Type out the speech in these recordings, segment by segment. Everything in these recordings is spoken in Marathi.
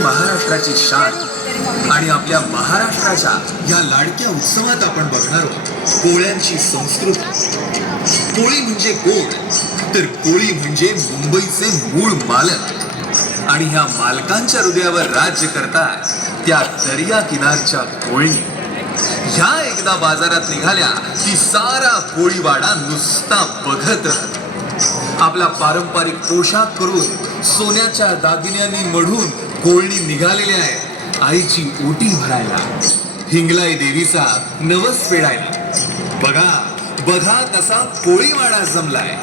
महाराष्ट्राची शान आणि आपल्या महाराष्ट्राच्या या लाडक्या उत्सवात आपण बघणार आहोत कोळ्यांची संस्कृती. कोळी म्हणजे गोड, तर कोळी म्हणजे मुंबईचे मूळ मालक आणि ह्या मालकांच्या हृदयावर राज्य करतात त्या दर्या किनारच्या कोळी. ह्या एकदा बाजारात निघाल्या की सारा कोळीवाडा नुसता बघत राहतो. आपला पारंपरिक पोशाख करून सोन्याच्या दागिन्यांनी मढून कोळणी निघालेले आहेत आईची ओटी भरायला, हिंगलाई देवीचा नवस फेडायला. बघा बघा कसा कोळीवाडा जमलाय.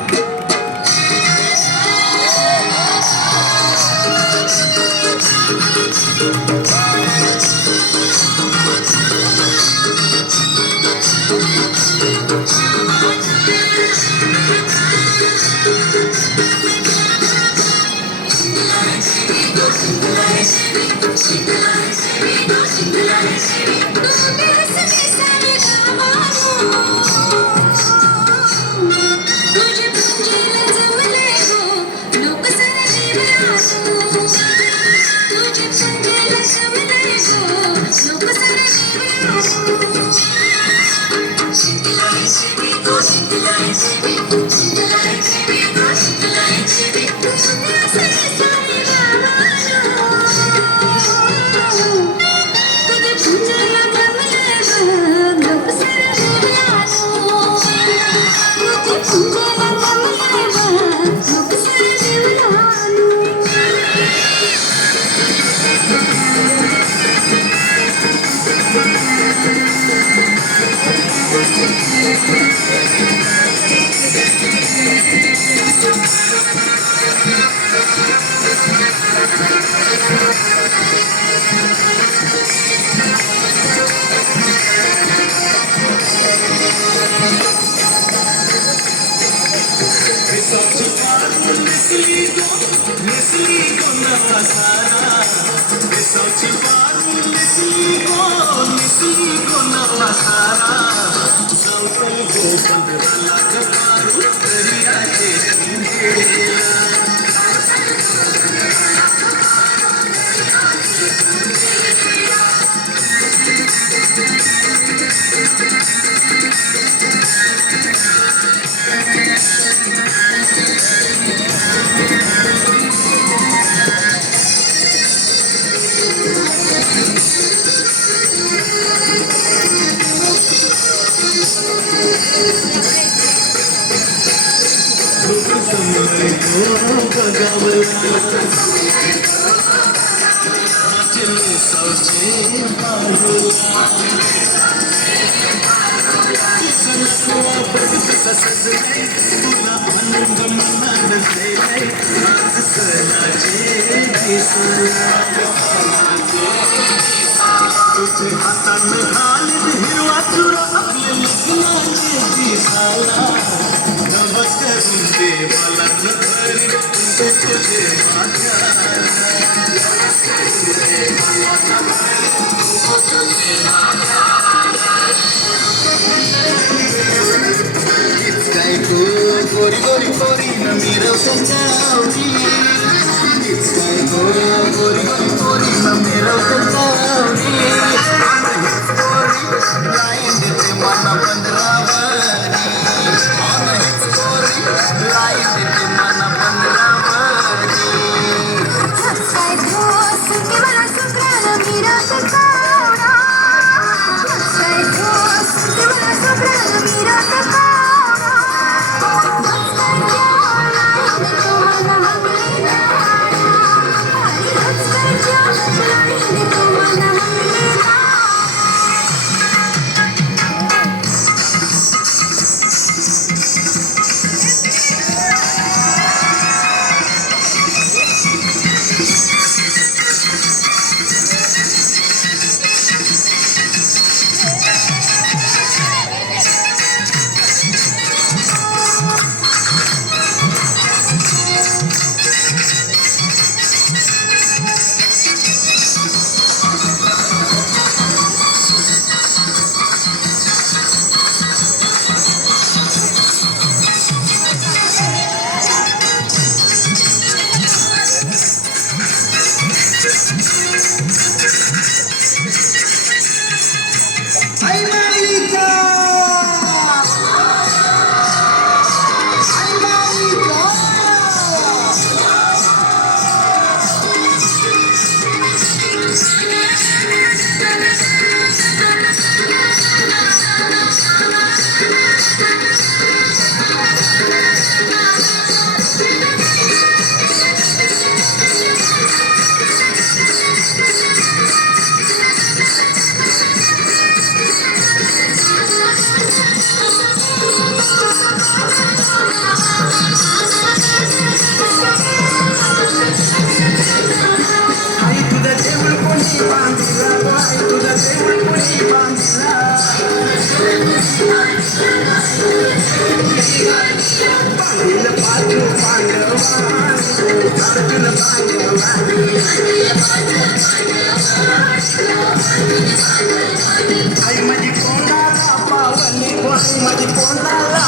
आई माझी कोंडाला पावली, माझी कोंडाला